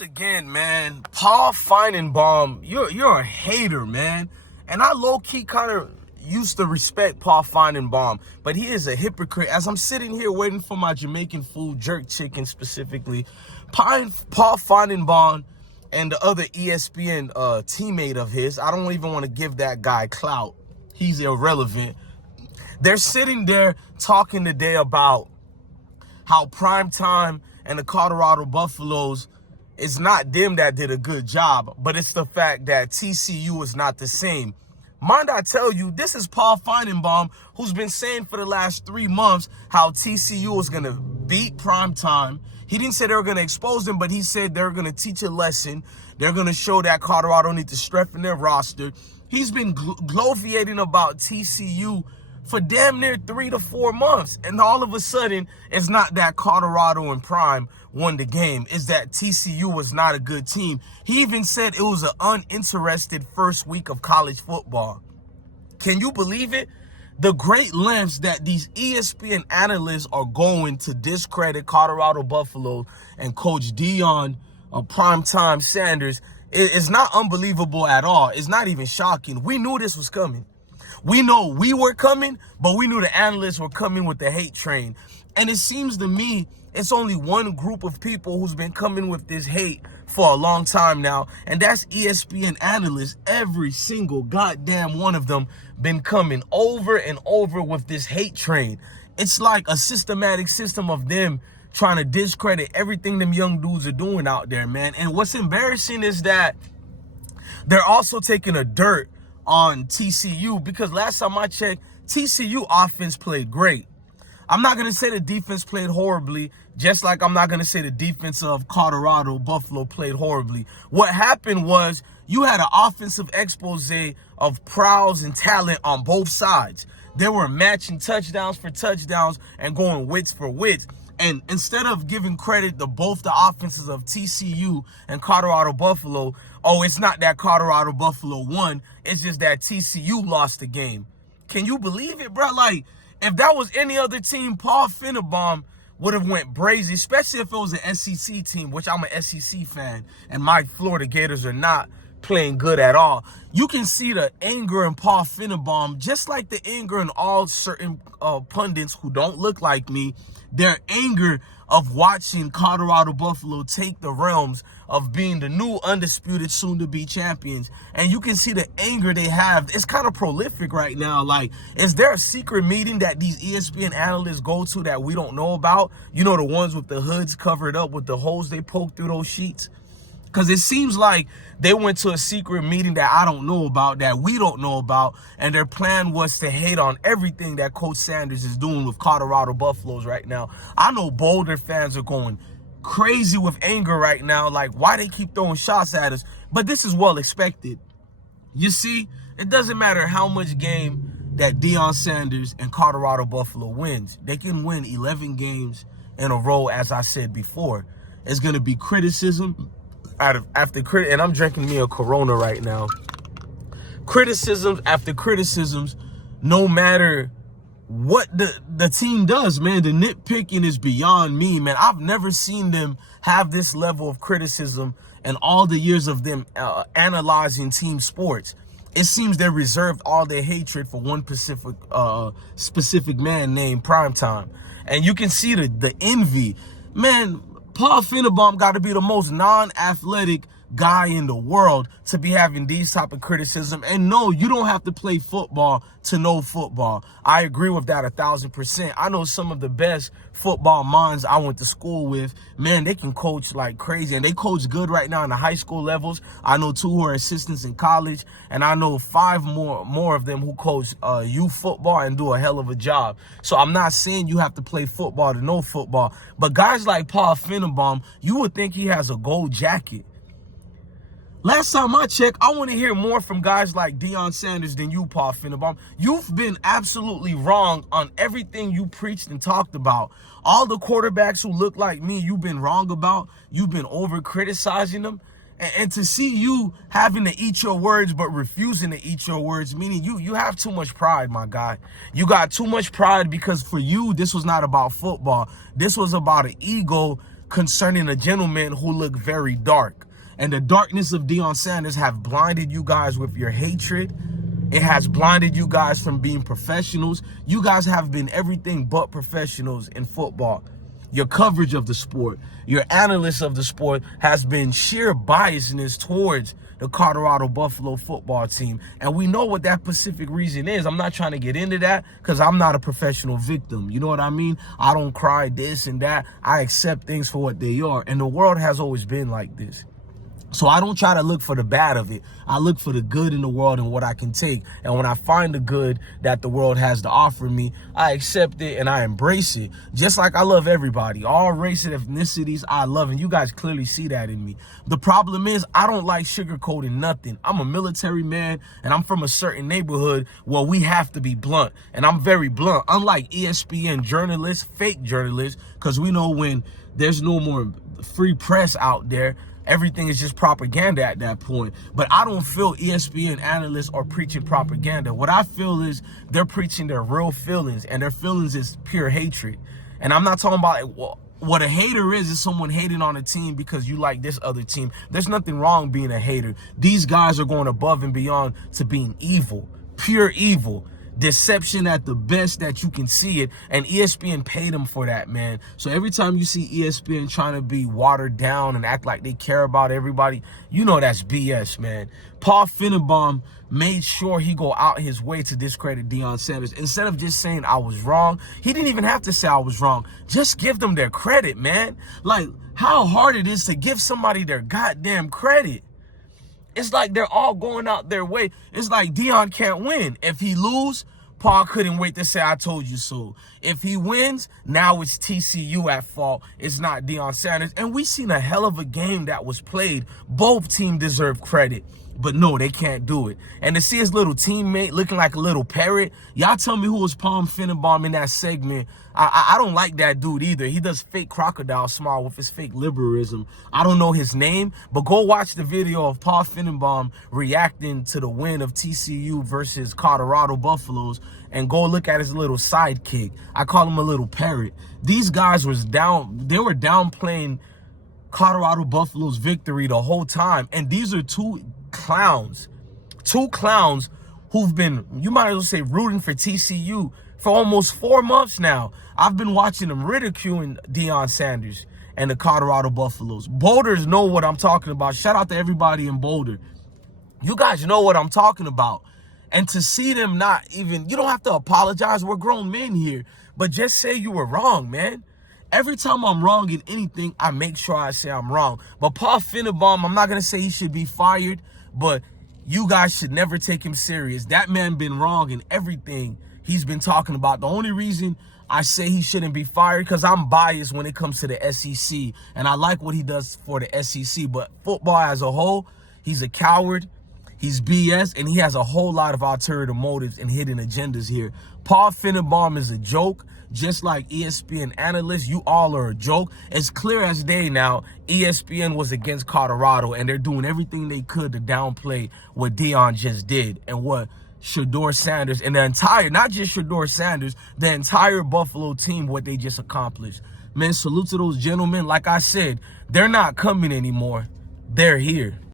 Again, man, Paul Finebaum, you're a hater, man. And I low-key kind of used to respect Paul Finebaum, but he is a hypocrite. As I'm sitting here waiting for my Jamaican food, jerk chicken specifically, Paul Finebaum and the other ESPN teammate of his, I don't even want to give that guy clout. He's irrelevant. They're sitting there talking today about how Primetime and the Colorado Buffaloes, it's not them that did a good job, but it's the fact that TCU is not the same. Mind I tell you, this is Paul Finebaum, who's been saying for the last 3 months how TCU is going to beat Primetime. He didn't say they were going to expose them, but he said they're going to teach a lesson. They're going to show that Colorado needs to strengthen their roster. He's been gloviating about TCU for damn near 3 to 4 months. And all of a sudden, it's not that Colorado and Prime won the game. It's that TCU was not a good team. He even said it was an uninterested first week of college football. Can you believe it? The great lengths that these ESPN analysts are going to discredit Colorado Buffalo and Coach Deion Primetime Sanders is not unbelievable at all. It's not even shocking. We knew this was coming. We know we were coming, but we knew the analysts were coming with the hate train. And it seems to me it's only one group of people who's been coming with this hate for a long time now, and that's ESPN analysts. Every single goddamn one of them been coming over and over with this hate train. It's like a systematic system of them trying to discredit everything them young dudes are doing out there, man. And what's embarrassing is that they're also taking a dirt on TCU, because last time I checked, TCU offense played great. I'm not going to say the defense played horribly, just like I'm not going to say the defense of Colorado Buffalo played horribly. What happened was you had an offensive expose of prowess and talent on both sides. They were matching touchdowns for touchdowns and going wits for wits. And instead of giving credit to both the offenses of TCU and Colorado Buffalo, oh, it's not that Colorado Buffalo won, it's just that TCU lost the game. Can you believe it, bro? Like, if that was any other team, Paul Finebaum would have went brazy, especially if it was an SEC team, which I'm an SEC fan, and my Florida Gators are not playing good at all. You can see the anger in Paul Finebaum, just like the anger in all certain pundits who don't look like me. Their anger of watching Colorado Buffalo take the realms of being the new undisputed soon-to-be champions. And you can see the anger they have. It's kind of prolific right now. Like, is there a secret meeting that these ESPN analysts go to that we don't know about? You know, the ones with the hoods covered up with the holes they poke through those sheets? Because it seems like they went to a secret meeting that I don't know about, that we don't know about, and their plan was to hate on everything that Coach Sanders is doing with Colorado Buffaloes right now. I know Boulder fans are going crazy with anger right now, like why they keep throwing shots at us, but this is well expected. You see, it doesn't matter how much game that Deion Sanders and Colorado Buffalo wins. They can win 11 games in a row, as I said before. It's going to be criticism and I'm drinking me a Corona right now. Criticisms after criticisms, no matter what the team does, man. The nitpicking is beyond me, man. I've never seen them have this level of criticism in all the years of them analyzing team sports. It seems they reserved all their hatred for one specific man named Primetime. And you can see the envy. Man, Paul Finebaum got to be the most non-athletic guy in the world to be having these type of criticism. And no, you don't have to play football to know football. I agree with that 1,000%. I know some of the best football minds I went to school with. Man, they can coach like crazy, and they coach good right now in the high school levels. I know 2 who are assistants in college, and I know 5 more of them who coach youth football and do a hell of a job. So I'm not saying you have to play football to know football, but guys like Paul Finebaum, you would think he has a gold jacket. Last time I checked, I want to hear more from guys like Deion Sanders than you, Paul Finebaum. You've been absolutely wrong on everything you preached and talked about. All the quarterbacks who look like me, you've been wrong about. You've been over-criticizing them. And to see you having to eat your words but refusing to eat your words, meaning you have too much pride, my guy. You got too much pride, because for you, this was not about football. This was about an ego concerning a gentleman who looked very dark. And the darkness of Deion Sanders have blinded you guys with your hatred. It has blinded you guys from being professionals. You guys have been everything but professionals in football. Your coverage of the sport, your analysis of the sport has been sheer biasness towards the Colorado Buffalo football team. And we know what that specific reason is. I'm not trying to get into that because I'm not a professional victim. You know what I mean? I don't cry this and that. I accept things for what they are. And the world has always been like this. So I don't try to look for the bad of it. I look for the good in the world and what I can take. And when I find the good that the world has to offer me, I accept it and I embrace it. Just like I love everybody. All races, ethnicities, I love. And you guys clearly see that in me. The problem is I don't like sugarcoating nothing. I'm a military man and I'm from a certain neighborhood where we have to be blunt. And I'm very blunt. Unlike ESPN journalists, fake journalists, because we know when there's no more free press out there, everything is just propaganda at that point. But I don't feel ESPN analysts are preaching propaganda. What I feel is they're preaching their real feelings, and their feelings is pure hatred. And I'm not talking about what a hater is someone hating on a team because you like this other team. There's nothing wrong being a hater. These guys are going above and beyond to being evil, pure evil. Deception at the best that you can see it, and ESPN paid them for that, man. So every time you see ESPN trying to be watered down and act like they care about everybody, you know that's BS, man. Paul Finebaum made sure he go out his way to discredit Deion Sanders. Instead of just saying I was wrong, he didn't even have to say I was wrong. Just give them their credit, man. Like, how hard it is to give somebody their goddamn credit. It's like they're all going out their way. It's like Deion can't win. If he lose, Paul couldn't wait to say, I told you so. If he wins, now it's TCU at fault. It's not Deion Sanders. And we seen a hell of a game that was played. Both teams deserve credit. But no, they can't do it. And to see his little teammate looking like a little parrot, y'all tell me who was Paul Finebaum in that segment. I don't like that dude either. He does fake crocodile smile with his fake liberalism. I don't know his name, but go watch the video of Paul Finebaum reacting to the win of TCU versus Colorado Buffaloes and go look at his little sidekick. I call him a little parrot. These guys was they were downplaying Colorado Buffalo's victory the whole time. And these are two clowns who've been, you might as well say, rooting for TCU for almost 4 months now. I've been watching them ridiculing Deion Sanders and the Colorado Buffaloes. Boulders know what I'm talking about. Shout out to everybody in Boulder. You guys know what I'm talking about. And to see them not even, you don't have to apologize. We're grown men here. But just say you were wrong, man. Every time I'm wrong in anything, I make sure I say I'm wrong. But Paul Finebaum, I'm not going to say he should be fired, but you guys should never take him serious. That man been wrong in everything he's been talking about. The only reason I say he shouldn't be fired because I'm biased when it comes to the SEC. And I like what he does for the SEC. But football as a whole, he's a coward. He's BS. And he has a whole lot of ulterior motives and hidden agendas here. Paul Finebaum is a joke. Just like ESPN analysts, you all are a joke. It's clear as day now, ESPN was against Colorado, and they're doing everything they could to downplay what Deion just did and what Shedeur Sanders and the entire, not just Shedeur Sanders, the entire Buffalo team, what they just accomplished. Man, salute to those gentlemen. Like I said, they're not coming anymore. They're here.